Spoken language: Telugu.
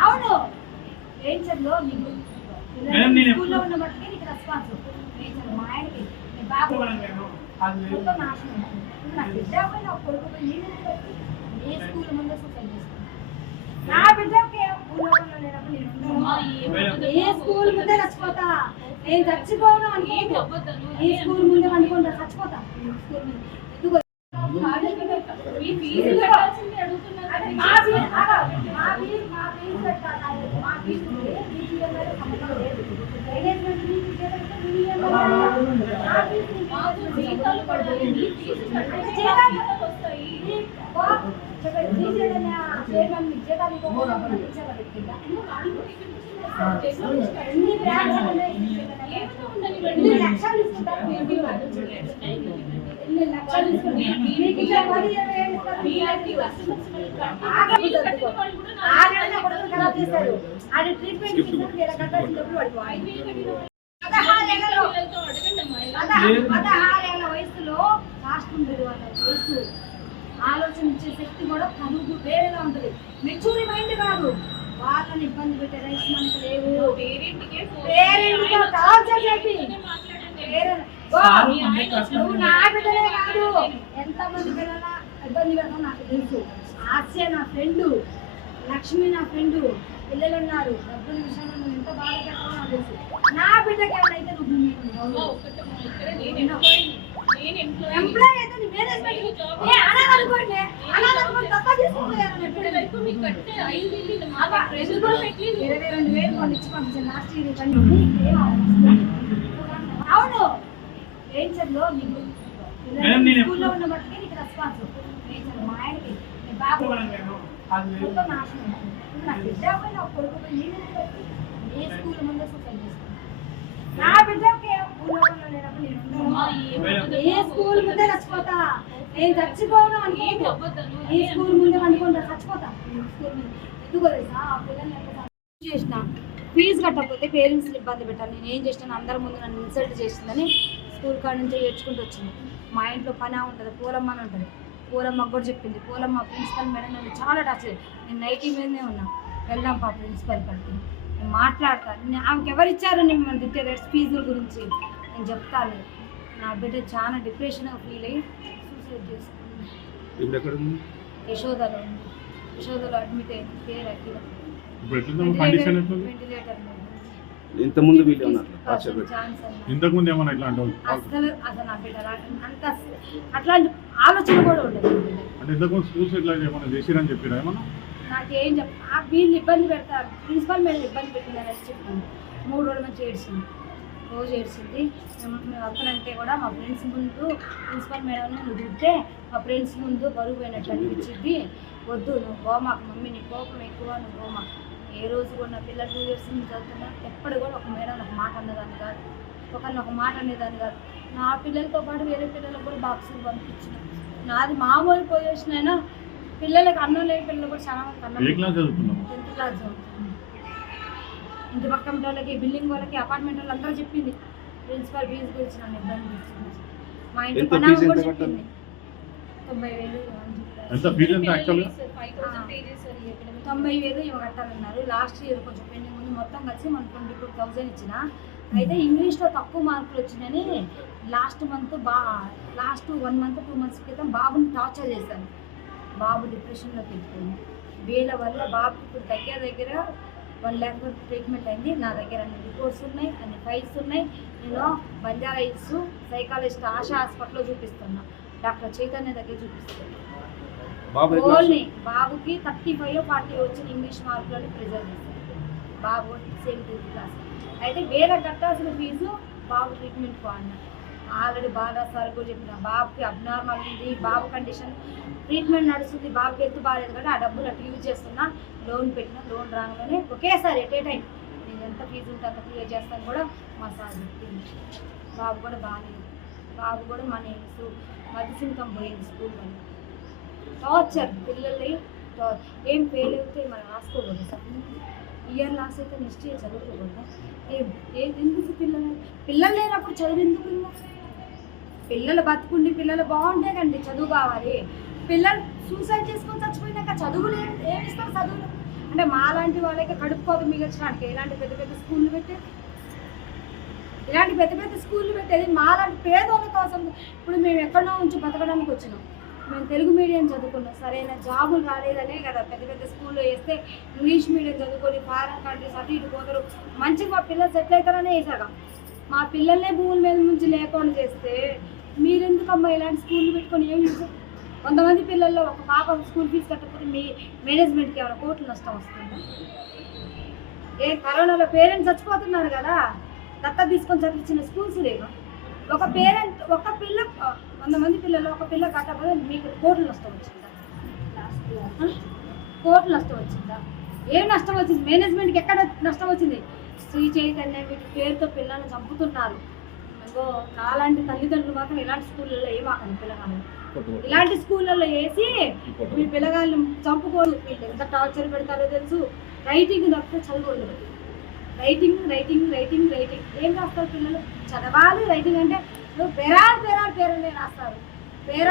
అవును రేంచర్లో మీకు స్కూల్లో ఉన్న బట్టి నీకు రెస్పాన్స్ రేంచర్ మా ఆయనకి బాబు మొత్తం నాశనం నా బిడ్డ పోయి నా కొడుకు పోయి ఏ స్కూల్ ముందు సూసైడ్ చేసుకున్నాను నా బిడ్డకి భూలోకంలో లేనప్పుడు నేను ఏ స్కూల్ ముందే చచ్చిపోతా నేను చచ్చిపోను అనుకో ఈ స్కూల్ ముందే అనుకుంటా చచ్చిపోతా స్కూల్ ముందు ఎందుకు వయసులో ఫాస్ట్ ఉండదు వాళ్ళ వయసు ఆలోచించే శక్తి కూడా కనుగు వేరేలా ఉంటుంది మెచ్యూరి మైండ్ కాదు వాళ్ళని ఇబ్బంది పెట్టే రైట్స్ మనకు లేవు నువ్వు నా బిడ్డలే కాదు ఎంతమంది పిల్లల ఇబ్బంది పెడతావు నాకు తెలుసు ఆస్య నా ఫ్రెండ్ లక్ష్మి నా ఫ్రెండ్ పిల్లలు ఉన్నారు డబ్బుల విషయంలో నువ్వు ఎంత బాధ పెట్టావు నాకు తెలుసు నా బిడ్డకి ఎవరైతే నువ్వు ఎంప్లాయ్ అయితే నీ మేనేజ్మెంట్ అవును రేంచర్లో మీకు స్కూల్లో ఉన్న బట్టి నీకు రెస్పాన్స్ రేంచర్ మా ఆయనకి బాబు మొత్తం నాశనం నా బిడ్డ పోయి నా కొడుకు పోయి ఏ స్కూల్ ముందు సూసైడ్ చేసుకున్నాను నా బిడ్డకి భూలోకంలో లేనప్పుడు నేను ఏ స్కూల్ ముందే చచ్చిపోతా నేను చచ్చిపోను అనుకో ఈ స్కూల్ ముందే అనుకుంటా చచ్చిపోతా స్కూల్ ముందు ఎందుకు తెలుసా ఆ పిల్లల్ని చేసిన ఫీజు కట్టకపోతే పేరెంట్స్ని ఇబ్బంది పెట్టాను నేను ఏం చేసినాను అందరి ముందు నన్ను ఇన్సల్ట్ చేసిందని స్కూల్ కాడ నుంచి ఏడ్చుకుంటూ వచ్చింది మా ఇంట్లో పని ఉంటుంది పూలమ్మ అని ఉంటుంది పూలమ్మకు కూడా చెప్పింది పూలమ్మ ప్రిన్సిపల్ మేడం నన్ను చాలా టచ్ నేను నైటీ మీదనే ఉన్నా వెళ్దాం పా ప్రిన్సిపల్ కాడికి నేను మాట్లాడతాను ఆమెకి ఎవరు ఇచ్చారు నేను మన తిట్టే ఫీజుల గురించి నేను చెప్తాను నా బిడ్డ చాలా డిప్రెషన్గా ఫీల్ అయ్యి సూసైడ్ చేసుకున్నాను యశోదలో అడ్మిట్ అయింది పేరు అఖిల వెంటిలేటర్ ఇంతకుముందు ఏమన్నా ఇట్లా అసలు నా బిడ్డ అంత అట్లాంటి ఆలోచన కూడా ఉండదు నాకేం వీళ్ళు ఇబ్బంది పెడతారు ప్రిన్సిపల్ మేడం ఇబ్బంది పెట్టిందని చెప్పింది 3 రోజుల నుంచి ఏడ్చింది రోజు ఏడ్చింది మేము అక్కడంటే కూడా మా ఫ్రెండ్స్ ముందు ప్రిన్సిపల్ మేడం నువ్వు తింటే మా ఫ్రెండ్స్ ముందు బరువు పోయినట్టు అనిపించింది వద్దు నువ్వు గోమాకు మమ్మీ నీ కోపం ఎక్కువ నువ్వు గోమాకు ఏ రోజు కూడా నా పిల్లలు 2 years నుంచి చదువుతున్నా ఎప్పుడు కూడా ఒక మేడం ఒక మాట అన్నదాన్ని కాదు ఒకరిని ఒక మాట అనేదాన్ని కాదు నా పిల్లలతో పాటు వేరే పిల్లలకు కూడా బాక్సులు పంపించిన నాది మామూలు పొజిషన్ అయినా పిల్లలకు అన్నం లేని పిల్లలు కూడా చాలా మంది 10th క్లాస్ చదువుతున్నాను ఇంటి పక్కన వాళ్ళకి బిల్డింగ్ వాళ్ళకి అపార్ట్మెంట్ వాళ్ళు అందరూ చెప్పింది ప్రిన్సిపల్ ఫీజు గురించి నన్ను ఇబ్బంది ఇచ్చింది మా ఇంటి పని కూడా చెప్పింది 90,000 ఇవి కట్టాలన్నారు లాస్ట్ ఇయర్ కొంచెం పెండింగ్ ఉంది మొత్తం కలిసి మన 22,000 ఇచ్చిన అయితే ఇంగ్లీష్లో తక్కువ మార్కులు వచ్చినాయని లాస్ట్ 1 month 2 months క్రితం బాబుని టార్చర్ చేశాను బాబు డిప్రెషన్లోకి వెళ్ళిపోయింది వీళ్ళ వల్ల బాబు ఇప్పుడు దగ్గర 1 lakh వరకు ట్రీట్మెంట్ అయింది నా దగ్గర అన్ని రిపోర్ట్స్ ఉన్నాయి అన్ని ఫైల్స్ ఉన్నాయి నేను బంజారా హిల్స్ సైకాలజిస్ట్ ఆశా హాస్పిటల్లో చూపిస్తున్నా డాక్టర్ చైతన్య దగ్గర చూపిస్తున్నాను ఓన్లీ బాబుకి 35 40 వచ్చిన ఇంగ్లీష్ మార్కులని ప్రిజర్వ్ చేశారు బాబు 7th క్లాస్ అయితే వేరే కట్టాల్సిన ఫీజు బాబు ట్రీట్మెంట్ అన్న ఆల్రెడీ బాగా సార్ కూడా చెప్పిన బాబుకి అబ్నార్మల్ ఉంది బాబు కండిషన్ ట్రీట్మెంట్ నడుస్తుంది బాబుకి ఎత్తు బాగాలేదు కానీ ఆ డబ్బులు అట్లా యూజ్ చేస్తున్నా లోన్ పెట్టిన లోన్ రాగానే ఒకేసారి ఎట్ ఏ టైం నేను ఎంత ఫీజు ఉంటే అంత క్లియర్ చేస్తాను కూడా మా సార్ చెప్పింది బాబు కూడా బాగాలేదు బాబు కూడా మన మధ్యసింకం పోయింది స్కూల్ వల్ల టార్చర్ పిల్లల్ని ఏం ఫెయిల్ అయితే మనం రాసుకోకూడదు సార్ ఇయర్ లాస్ అయితే నెక్స్ట్ ఇయర్ చదువుకోకూడదు ఎందుకు పిల్లలు లేనప్పుడు చదువు ఎందుకు ఇంకా? పిల్లలు బతుకుండి పిల్లలు బాగుంటే కండి చదువు కావాలి. పిల్లలు సూసైడ్ చేసుకొని చచ్చిపోయినాక చదువులు ఏమి ఇస్తారు? చదువులు అంటే మాలాంటి వాళ్ళకి కడుపు కోత మిగల్చడానికి ఇలాంటి పెద్ద పెద్ద స్కూళ్ళు పెట్టేది, ఇలాంటి పెద్ద పెద్ద స్కూళ్ళు పెట్టేది మాలాంటి పేదోళ్ళ కోసం. ఇప్పుడు మేము ఎక్కడో నుంచి బతకడానికి వచ్చినాం, మేము తెలుగు మీడియం చదువుకున్నాం, సరైన జాబులు రాలేదనే కదా పెద్ద పెద్ద స్కూల్లో వేస్తే ఇంగ్లీష్ మీడియం చదువుకొని ఫారెన్ కంట్రీస్ అటు ఇటు పోతారు, మంచిగా మా పిల్లలు సెటిల్ అవుతారనే వేసాక మా పిల్లల్నే భూముల మీద నుంచి లేకుండా చేస్తే మీరెందుకమ్మా ఇలాంటి స్కూళ్ళు పెట్టుకొని ఏం చేస్తారు? కొంతమంది పిల్లల్లో ఒక పాప స్కూల్ ఫీజు కట్టకపోతే మీ మేనేజ్మెంట్కి ఏమైనా కోట్లు నష్టం వస్తుందా? కరోనాలో పేరెంట్స్ చచ్చిపోతున్నారు కదా, దత్త తీసుకొని చదివించిన స్కూల్స్ లేవు. ఒక పేరెంట్ ఒక పిల్ల 100 మంది పిల్లలు ఒక పిల్ల కట్టకపోతే మీకు కోట్లు నష్టం వచ్చిందా? కోట్లు నష్టం వచ్చిందా? ఏం నష్టం వచ్చింది? మేనేజ్మెంట్కి ఎక్కడ నష్టం వచ్చింది? శ్రీ చైతన్య వీటి పేరుతో పిల్లల్ని చంపుతున్నారు. ఇంకో నాలాంటి తల్లిదండ్రులు మాత్రం ఇలాంటి స్కూళ్ళల్లో ఏమాకండి పిల్లగాళ్ళు, ఇలాంటి స్కూళ్ళల్లో వేసి మీ పిల్లగాళ్ళు చంపుకోరు. వీళ్ళు ఎంత టార్చర్ పెడతారో తెలుసు. రైటింగ్ తప్పితే చదువుకోలేదు. రైటింగ్ రైటింగ్ రైటింగ్ రైటింగ్ ఏం రాస్తారు పిల్లలు? చదవాలి. రైటింగ్ అంటే పేరాలు రాస్తారు. పేరాలు